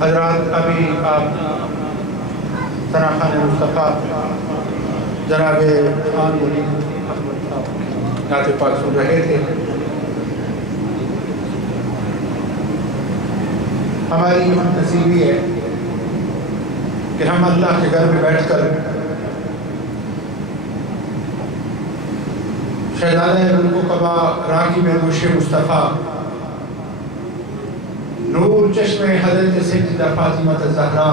حضرات ابھی آپ ثنا خان مصطفیٰ جناب خان نعت پاک سن رہے تھے. ہماری نصیبی ہے کہ ہم اللہ کے گھر میں بیٹھ کر شہزادہ بلقبہ راغب نوش مصطفیٰ نور چشم حضرت سیدہ فاطمہ الزہرا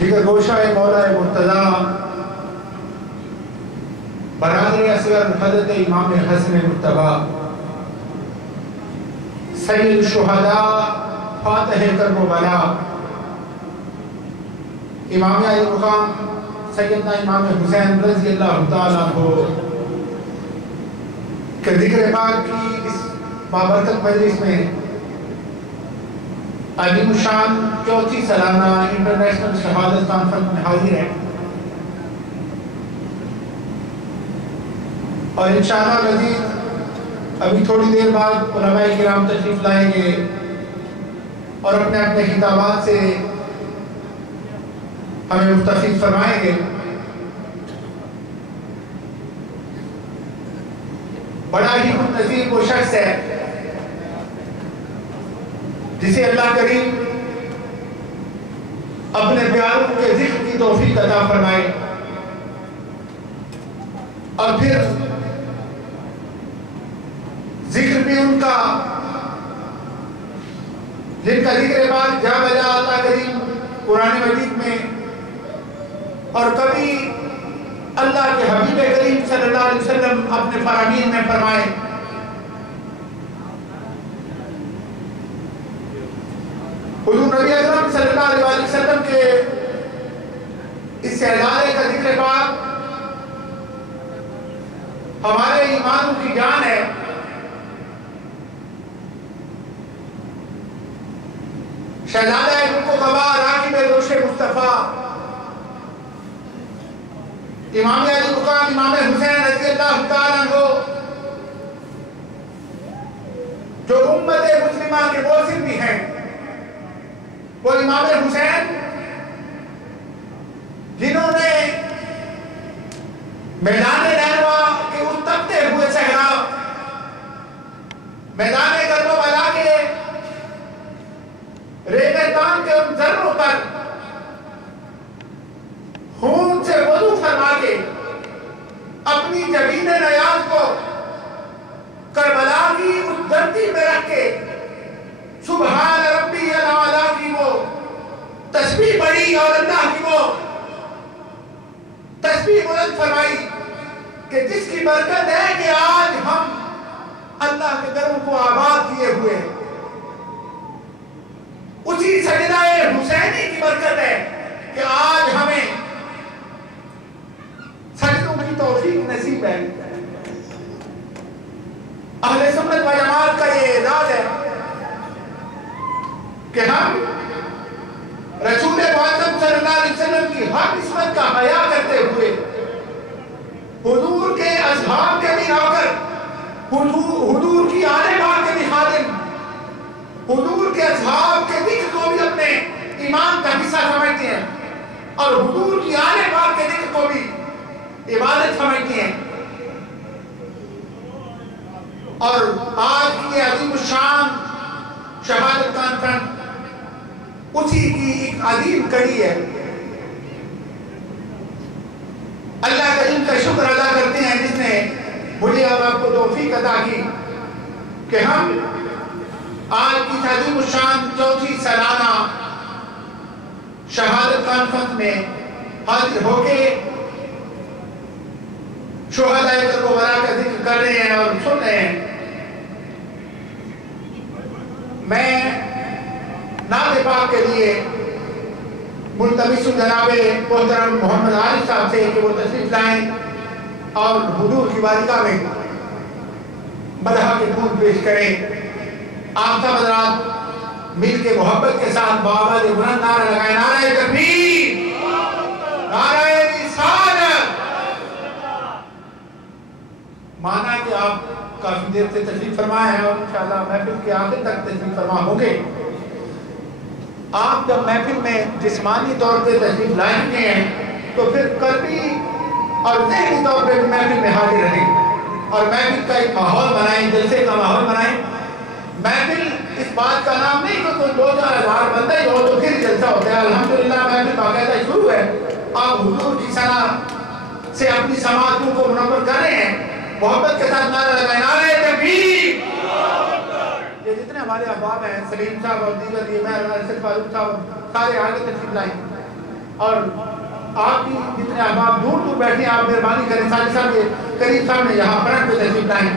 جگر گوشہ مولا مرتضیٰ برادر اصغر حضرت امام حسن مرتبہ سید الشہداء فاتح کرب و بلا امام علی مقام سیدنا امام حسین رضی اللہ تعالیٰ عنہ کہ ذکر پاک کی اس بابرکت مجلس میں عظیم الشان چوتھی سالانہ انٹرنیشنل شہادت کانفرنس میں حاضر ہے اور انشاءاللہ مزید ابھی تھوڑی دیر بعد علماء کرام تشریف لائیں گے اور اپنے اپنے خطابات سے ہمیں مستفید فرمائیں گے. بڑا ہی خود نصیب وہ شخص ہے جسے اللہ کریم اپنے پیاروں کے ذکر کی توفیق عطا فرمائے اور پھر ذکر بھی ان کا جن کا ذکر بعد جا بجا اللہ کریم قرآن مجید میں اور کبھی اللہ کے حبیب کریم صلی اللہ علیہ وسلم اپنے فرامین میں فرمائے. حضور نبی اکرم صلی اللہ علیہ وسلم کے اس ادارے کا ذکر پاک ہمارے ایمانوں کی جان ہے. شہزادہ بلقبہ راغب نوش مصطفیٰ امام علی مقام امام حسین رضی اللہ تعالیٰ عنہ جو امت مسلمہ کے موثر بھی ہیں وہ امام حسین جنہوں نے میدان نینوا کے اس تپتے ہوئے صحرا میدان کربلا کے ریگستان کے ان ذروں پر خون سے وضو فرما کے اپنی جبین نیاز کو کربلا کی اس دھرتی میں رکھ کے سبحان ربی الاعلیٰ کی وہ تسبیح پڑھی اور اللہ کی وہ تسبیح بلند فرمائی کہ جس کی برکت ہے کہ آج ہم اللہ کے گھروں کو آباد کیے ہوئے ہیں. اسی سجدہ حسینی کی برکت ہے کہ آج ہمیں سجدوں کی توفیق نصیب ہے. اہل سنت و جماعت کا یہ اعزاز ہے کہ ہم رسول معظم صلی اللہ علیہ وسلم کی ہر نسبت کا حیا کرتے ہوئے حضور کے اصحاب کے بھی نوکر حضور کی آل پاک کے بھی خادم حضور کے اصحاب کے ذکر کو بھی اپنے ایمان کا حصہ سمجھتے ہیں اور حضور کی آل پاک کے ذکر کو بھی عبادت سمجھتے ہیں. اور آج کی عظیم الشان شہادت کانفرنس اسی کی ایک عظیم کڑی ہے. اللہ کریم کا شکر ادا کرتے ہیں جس نے مجھے اور آپ کو توفیق عطا کی کہ ہم آج کی عظیم الشان چوتھی سالانہ شہادت کانفرنس میں حاضر ہو کے شہداء کرب و بلا کا ذکر کر رہے ہیں اور سن رہے ہیں. میں نعت پاک کے لیے ملتمس جناب محترم محمد عارف صاحب سے کہ وہ تشریف لائیں اور حضور کی بارگاہ میں مدح کے پھول پیش کریں. آپ سب حضرات مل کے محبت کے ساتھ بابا دے بلند نعرہ لگائیں. نعرہ تکبیر، نعرہ رسالت. مانا کہ آپ کافی دیر سے تشریف فرما ہے اور انشاءاللہ محفل کے آخر تک تشریف فرما ہوں گے. آپ جب محفل میں جسمانی طور پہ تشریف لائے چکے ہیں تو پھر قلبی اور ذہنی طور پہ بھی محفل میں حاضر رہیں اور محفل کا ایک ماحول بنائیں، جلسے کا ماحول بنائیں۔ محفل اس بات کا نام نہیں کہ تم 2000 بندہ ہی ہو تو پھر جلسہ ہوتا ہے۔ الحمدللہ محفل باقاعدہ شروع ہے، آپ حضور کی ثنا سے اپنی سماعتوں کو منور کر رہے ہیں، محبت کے ساتھ نعرہ لگائیں، نعرہ تکبیر۔ یہ جتنے ہمارے احباب ہیں، سلیم صاحب اور دیگر یہ مہر ارشد فاروق صاحب سارے آگے تشریف لائیں، اور آپ بھی جتنے احباب دور دور بیٹھے ہیں آپ مہربانی کریں سارے صاحب یہ قریب صاحب نے یہاں فرنٹ پہ تشریف لائیں۔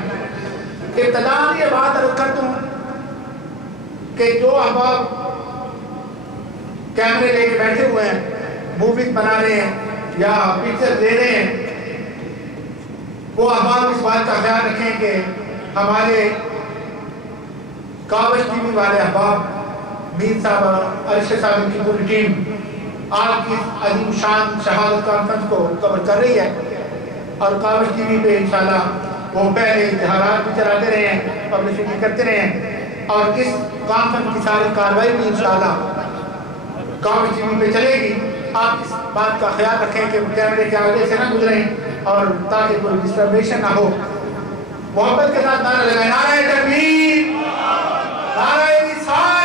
ابتداءً یہ بات عرض کر دوں کہ جو احباب کیمرے لے کے بیٹھے ہوئے ہیں، موویز بنا رہے ہیں یا پکچر دے رہے ہیں، وہ احباب اس بات کا خیال رکھیں کہ ہمارے کاوش ٹی وی والے احباب میر صاحب ارشد صاحب کی پوری ٹیم آپ کی عظیم شان شہادت کانفرنس کو کور کر رہی ہے، اور کاوش ٹی وی پہ انشاءاللہ وہ پہلے اشتہارات بھی چلاتے رہے ہیں، پبلشنگ کرتے رہے ہیں، اور اس کانفرنس کی ساری کاروائی بھی انشاءاللہ کاوش ٹی وی پہ چلے گی۔ آپ اس بات کا خیال رکھیں کہ کیمرے کے آگے سے نہ گزریں اور تاکہ کوئی ڈسٹربیشن نہ ہو۔ محبت کے ساتھ نعرہ لگائیں، نعرہ تکبیر، نعرہ رسالت۔